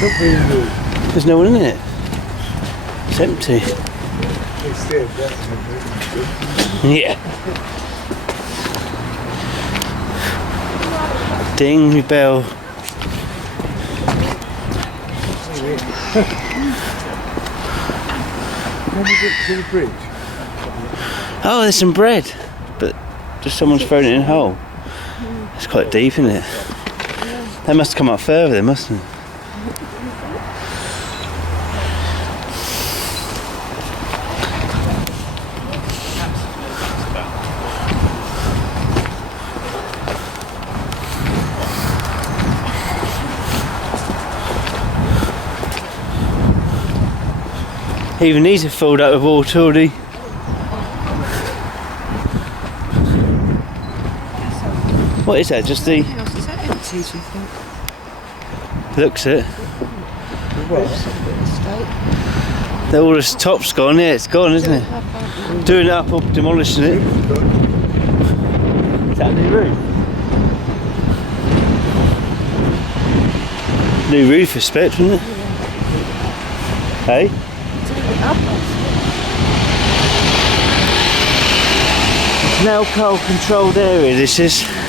Not being rude. There's no one in it. It's empty. It's there, that's Yeah. Ding me bell. Can we get to the bridge? Oh, there's some bread, but just someone's thrown it in a hole. It's quite deep, isn't it? They must have come up further, then, mustn't it? Even these are filled up with water already. What is that? Just the... Is that empty, do you think? Looks it. Estate. All this top's gone, yeah, it's gone, isn't it? Doing it up or demolishing it. Is that a new roof? New roof, I expect, isn't it? Hey? It's an alcohol controlled area, this is.